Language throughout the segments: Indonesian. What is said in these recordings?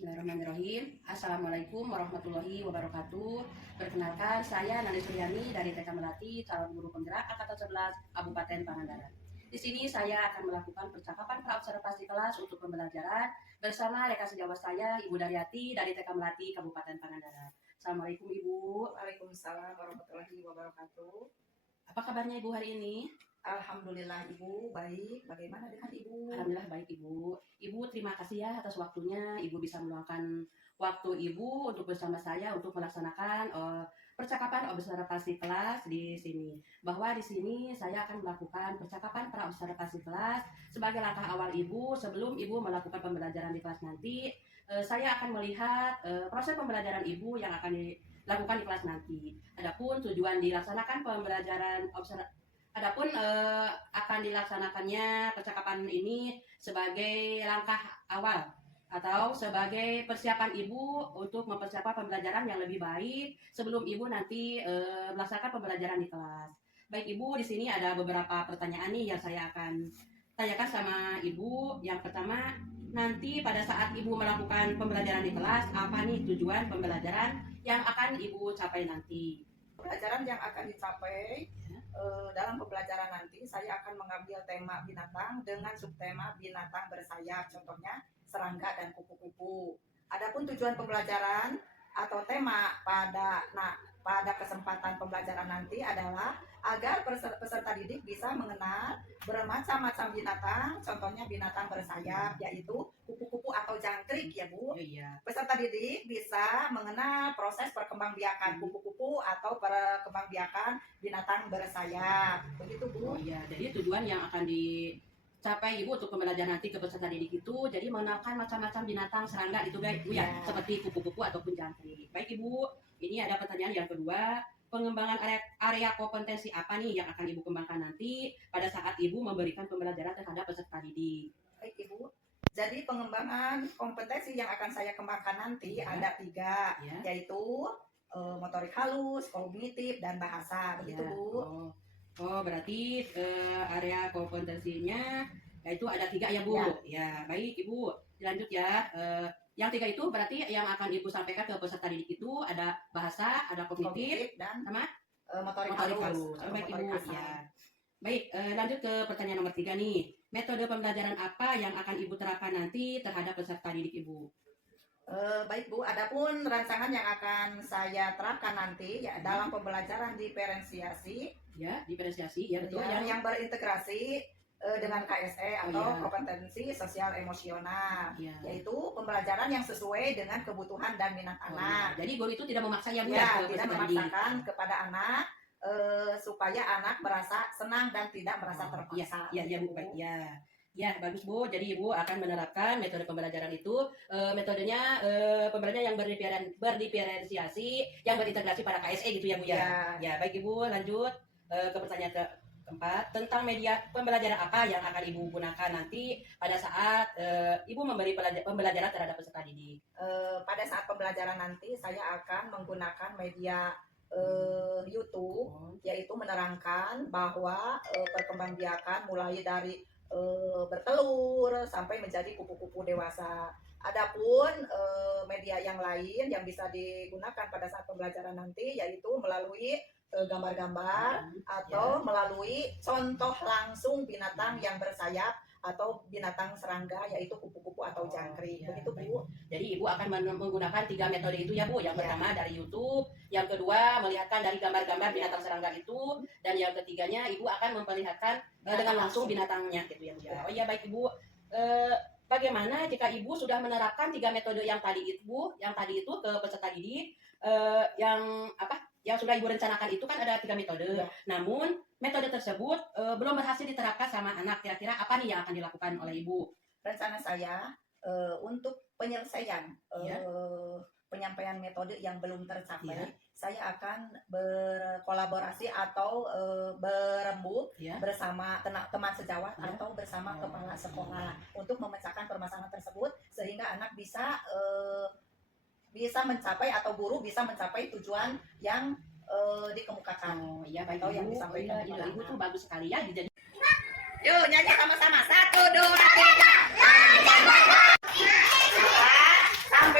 Bismillahirrahmanirrahim. Assalamualaikum warahmatullahi wabarakatuh. Perkenalkan, saya Nani Suryani dari TK Melati, calon guru penggerak Angkatan 11 Kabupaten Pangandaran. Di sini saya akan melakukan percakapan praobservasi kelas untuk pembelajaran bersama rekan sejawat saya, Ibu Daryati dari TK Melati, Kabupaten Pangandaran. Assalamualaikum Ibu. Waalaikumsalam warahmatullahi wabarakatuh. Apa kabarnya Ibu hari ini? Alhamdulillah Ibu, baik. Bagaimana dengan Ibu? Alhamdulillah baik Ibu. Ibu terima kasih ya atas waktunya. Ibu bisa meluangkan waktu Ibu untuk bersama saya untuk melaksanakan percakapan observasi kelas di sini. Bahwa di sini saya akan melakukan percakapan praobservasi kelas sebagai langkah awal Ibu sebelum Ibu melakukan pembelajaran di kelas nanti. Saya akan melihat proses pembelajaran Ibu yang akan dilakukan di kelas nanti. Adapun tujuan dilaksanakan pembelajaran Adapun akan dilaksanakannya percakapan ini sebagai langkah awal atau sebagai persiapan Ibu untuk mempersiapkan pembelajaran yang lebih baik sebelum Ibu nanti melaksanakan pembelajaran di kelas. Baik Ibu, di sini ada beberapa pertanyaan nih yang saya akan tanyakan sama Ibu. Yang pertama, nanti pada saat Ibu melakukan pembelajaran di kelas, apa nih tujuan pembelajaran yang akan Ibu capai nanti? Pembelajaran yang akan dicapai dalam pembelajaran nanti saya akan mengambil tema binatang dengan subtema binatang bersayap, contohnya serangga dan kupu-kupu. Adapun tujuan pembelajaran atau tema pada kesempatan pembelajaran nanti adalah agar peserta didik bisa mengenal bermacam-macam binatang, contohnya binatang bersayap yaitu kupu-kupu atau jangkrik ya Bu. Iya. Peserta didik bisa mengenal proses perkembangbiakan kupu-kupu atau perkembangbiakan binatang bersayap. Begitu Bu. Oh iya, jadi tujuan yang akan dicapai Ibu untuk pembelajaran nanti ke peserta didik itu jadi mengenalkan macam-macam binatang serangga itu guys Bu ya, seperti kupu-kupu ataupun jangkrik. Baik Ibu, ini ada pertanyaan yang kedua. Pengembangan area kompetensi apa nih yang akan Ibu kembangkan nanti pada saat Ibu memberikan pembelajaran terhadap peserta didik? Baik Ibu. Jadi pengembangan kompetensi yang akan saya kembangkan nanti ada 3, yaitu motorik halus, kognitif, dan bahasa. Begitu Bu. Oh berarti area kompetensinya yaitu ada 3 ya Bu. Ya baik Ibu, lanjut ya. Yang 3 itu berarti yang akan Ibu sampaikan ke peserta didik itu ada bahasa, ada kognitif, dan sama motorik halus. Baik Ibu. Ya. Baik, lanjut ke pertanyaan nomor 3 nih. Metode pembelajaran apa yang akan Ibu terapkan nanti terhadap peserta didik Ibu? Baik Bu, adapun rancangan yang akan saya terapkan nanti ya dalam pembelajaran diferensiasi. Ya, diferensiasi, ya betul. Yang berintegrasi dengan KSE atau kompetensi sosial emosional, yaitu pembelajaran yang sesuai dengan kebutuhan dan minat anak. Jadi guru itu tidak memaksa ya Bu tidak memaksakan kepada anak supaya anak merasa senang dan tidak merasa terpaksa. Ya Bu, baik ya. Ya bagus Bu, jadi Ibu akan menerapkan metode pembelajaran itu, metodenya pembelajaran yang berdiferensiasi, yang berintegrasi pada KSE gitu ya Bu ya. Ya baik Ibu, lanjut ke pertanyaan keempat, tentang media pembelajaran apa yang akan Ibu gunakan nanti pada saat Ibu memberi pembelajaran terhadap peserta didik? Pada saat pembelajaran nanti saya akan menggunakan media YouTube, yaitu menerangkan bahwa perkembangbiakan mulai dari bertelur sampai menjadi kupu-kupu dewasa. Adapun media yang lain yang bisa digunakan pada saat pembelajaran nanti yaitu melalui gambar-gambar atau melalui contoh langsung binatang yang bersayap atau binatang serangga yaitu kupu-kupu atau jangkrik. Begitu Bu. Jadi Ibu akan menggunakan 3 metode itu ya Bu. Yang pertama dari YouTube, yang kedua melihatkan dari gambar-gambar binatang serangga itu, dan yang ketiganya Ibu akan memperlihatkan dengan langsung binatangnya gitu ya Bu. Oh iya baik Ibu. Bagaimana jika Ibu sudah menerapkan 3 metode yang tadi itu ke peserta didik, yang sudah Ibu rencanakan itu kan ada 3 metode. Namun metode tersebut belum berhasil diterapkan sama anak. Kira-kira apa nih yang akan dilakukan oleh Ibu? Rencana saya untuk penyelesaian penyampaian metode yang belum tercapai, saya akan berkolaborasi atau berembuk bersama teman sejawat atau bersama kepala sekolah untuk memecahkan permasalahan tersebut sehingga anak bisa mencapai atatau guru bisa mencapai tujuan yang dikemukakan. Oh iya baik atau Ibu. yang disampaikan Ibu tuh bagus sekali ya. Jadi yuk nyanyi sama-sama 1, 2, 3. Sampai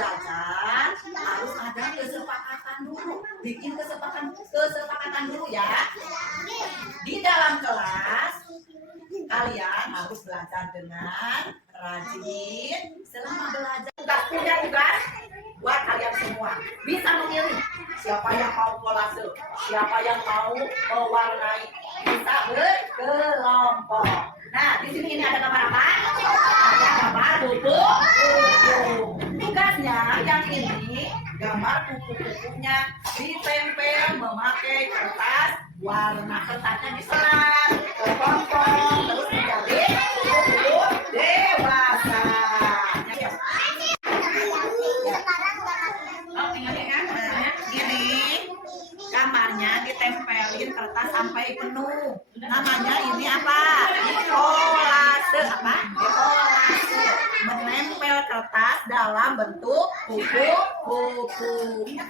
belajar harus ada kesepakatan dulu. Bikin kesepakatan dulu ya. Di dalam kelas kalian harus belajar dengan rajin. Selama belajar punya tugas buat kalian semua. Bisa memilih siapa yang mau kolase, siapa yang mau mewarnai. Bisa berkelompok. Nah, di sini ini ada gambar apa? Ada gambar kupu-kupu. Tugasnya yang ini gambar kupu-kupunya ditempel memakai kertas warna. Kertasnya diselat ke pongpong terus menjadi kupu-kupu dewasa. Oh, tinggalnya kan? Gini, gambarnya ditempelin kertas sampai penuh. Namanya ini apa? Kolase. Apa? Kolase. Menempel kertas dalam bentuk kupu-kupu.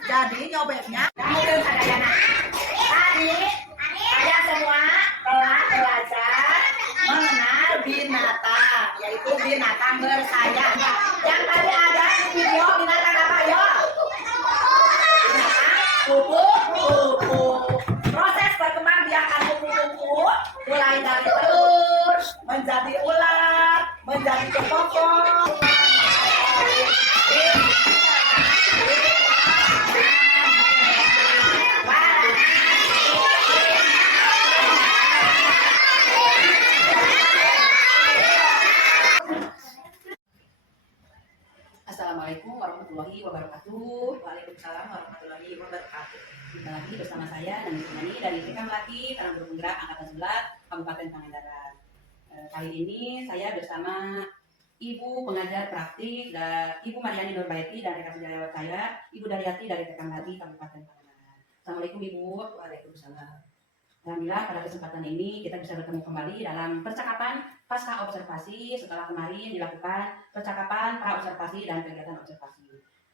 Jadi nyobeknya mungkin sadayana. Tadi kalian semua telah belajar mengenal binatang, yaitu binatang bersayap. Yang tadi ada di video binatang apa yo? Binatang kupu-kupu. Proses perkembangbiakan kupu-kupu mulai dari telur menjadi ular, menjadi kepompong. Assalamualaikum warahmatullahi wabarakatuh. Waalaikumsalam warahmatullahi wabarakatuh. Jumpa lagi bersama saya dan ditemani dari TK Melati Karang Berpenggerak Angkatan 11 Kabupaten Pangandaran. Kali ini saya bersama Ibu pengajar praktik dan Ibu Mariani Nurbaiti dan rekan sejawat saya Ibu Daryati dari TK Melati Kabupaten Pangandaran. Assalamualaikum Ibu. Waalaikumsalam. Alhamdulillah pada kesempatan ini kita bisa bertemu kembali dalam percakapan pasca observasi setelah kemarin dilakukan percakapan pra observasi dan kegiatan observasi.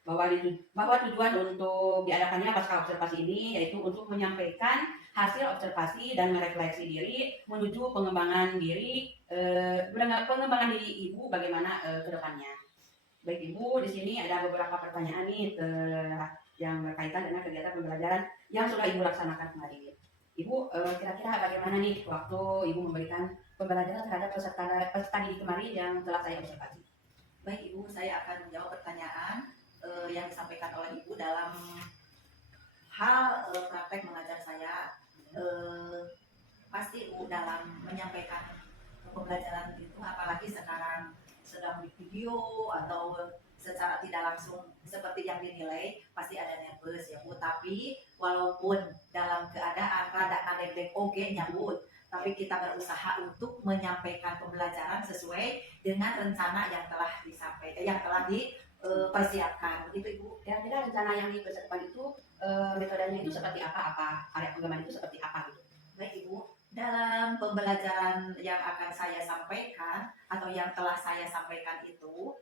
Bahwa tujuan untuk diadakannya pasca observasi ini yaitu untuk menyampaikan hasil observasi dan merefleksi diri menuju pengembangan diri Ibu bagaimana ke depannya. Baik Ibu, di sini ada beberapa pertanyaan nih yang berkaitan dengan kegiatan pembelajaran yang sudah Ibu laksanakan kemarin. Ibu, kira-kira bagaimana nih waktu Ibu memberikan pembelajaran terhadap peserta didik kemarin yang telah saya observasi? Baik Ibu, saya akan menjawab pertanyaan yang disampaikan oleh Ibu dalam hal praktek mengajar saya. Pasti Ibu dalam menyampaikan pembelajaran itu, apalagi sekarang sedang di video atau secara tidak langsung seperti yang dinilai, pasti ada nervous ya Bu. Tapi walaupun dalam keadaan rada kadek-dek oge nya Bu, tapi kita berusaha untuk menyampaikan pembelajaran sesuai dengan rencana yang telah disampaikan, yang telah dipersiapkan. Begitu Ibu. Kira-kira rencana yang dipersiapkan itu metodenya itu seperti apa? Area pengembangan itu seperti apa gitu? Baik Ibu, dalam pembelajaran yang akan saya sampaikan atau yang telah saya sampaikan itu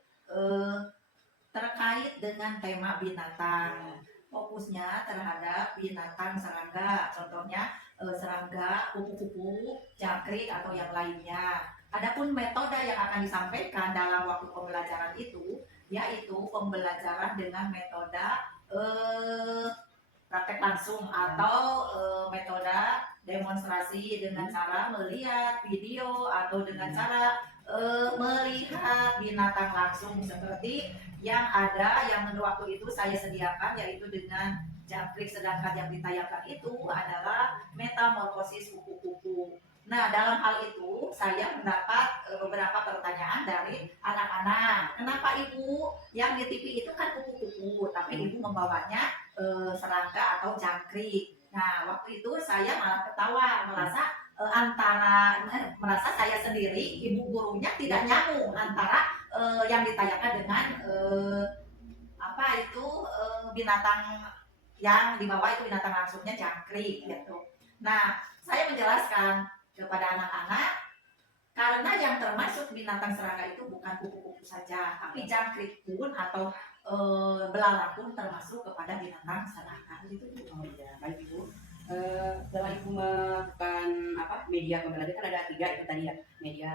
terkait dengan tema binatang. Fokusnya terhadap binatang serangga, contohnya serangga, kupu-kupu, jangkrik atau yang lainnya. Adapun metode yang akan disampaikan dalam waktu pembelajaran itu yaitu pembelajaran dengan metode praktek langsung atau metode demonstrasi dengan cara melihat video atau dengan cara melihat binatang langsung seperti yang ada yang waktu itu saya sediakan, yaitu dengan jangkrik, sedangkan yang ditayangkan itu adalah metamorfosis kupu-kupu. Nah, dalam hal itu saya mendapat beberapa pertanyaan dari anak-anak. Kenapa Ibu yang di TV itu kan kupu-kupu, tapi Ibu membawanya serangga atau jangkrik? Nah, waktu itu saya malah ketawa, merasa saya sendiri, ibu gurunya tidak nyambung antara yang ditayangkan dengan binatang yang dibawa itu binatang langsungnya jangkrik gitu. Nah, saya menjelaskan kepada anak-anak karena yang termasuk binatang serangga itu bukan kupu-kupu saja, tapi jangkrik pun atau belalang pun termasuk kepada binatang serangga. Gitu. Oh iya, baik Ibu. Setelah Ibu melakukan media pembelajaran kan ada 3 itu tadi ya, media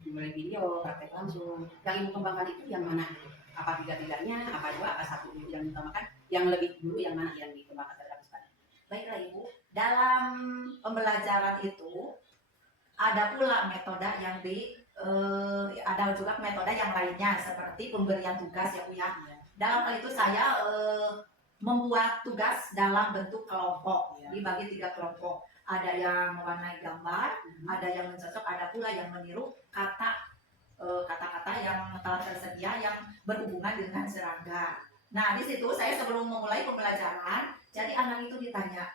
mulai video, praktek langsung. Yang Ibu kembangkan itu yang mana? Apa tiga-tiganya, apa dua, apa satu yang diutamakan, yang lebih dulu yang mana yang dikembangkan terhadap Ustaz? Baiklah Ibu, dalam pembelajaran itu ada pula metode yang ada juga metode yang lainnya seperti pemberian tugas ya Bu ya. Dalam hal itu saya membuat tugas dalam bentuk kelompok, dibagi 3 kelompok. Ada yang mewarnai gambar, ada yang mencocok, ada pula yang meniru kata-kata yang telah tersedia yang berhubungan dengan serangga. Nah di situ saya sebelum memulai pembelajaran, jadi anak itu ditanya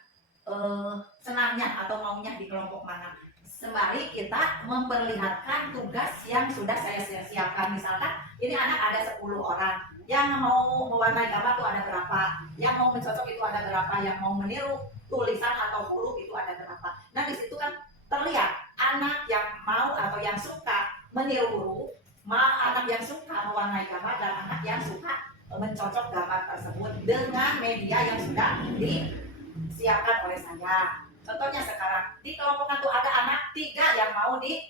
senangnya atau maunya di kelompok mana. Sembari kita memperlihatkan tugas yang sudah saya siapkan. Misalkan ini anak ada 10 orang, yang mau mewarnai gambar itu ada berapa, yang mau mencocok itu ada berapa, yang mau meniru tulisan atau huruf itu ada berapa. Nah di situ kan terlihat anak yang mau atau yang suka meniru huruf, anak yang suka mewarnai gambar, dan anak yang suka mencocok gambar tersebut dengan media yang sudah disiapkan oleh saya. Contohnya sekarang di kelompok itu ada anak 3 yang mau di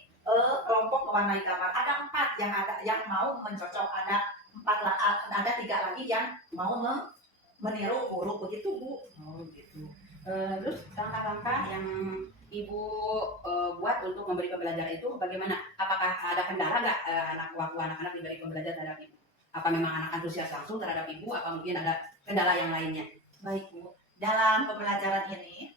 kelompok mewarnai gambar, ada 4 yang mau mencocok, ada 3 lagi yang mau meniru huruf, begitu Bu. Oh gitu. Terus langkah-langkah yang Ibu buat untuk memberi pembelajaran itu bagaimana? Apakah ada kendala nggak waktu anak-anak diberi pembelajaran terhadap Ibu? Apa memang anak antusias langsung terhadap Ibu? Apa mungkin ada kendala yang lainnya? Baik Bu, dalam pembelajaran ini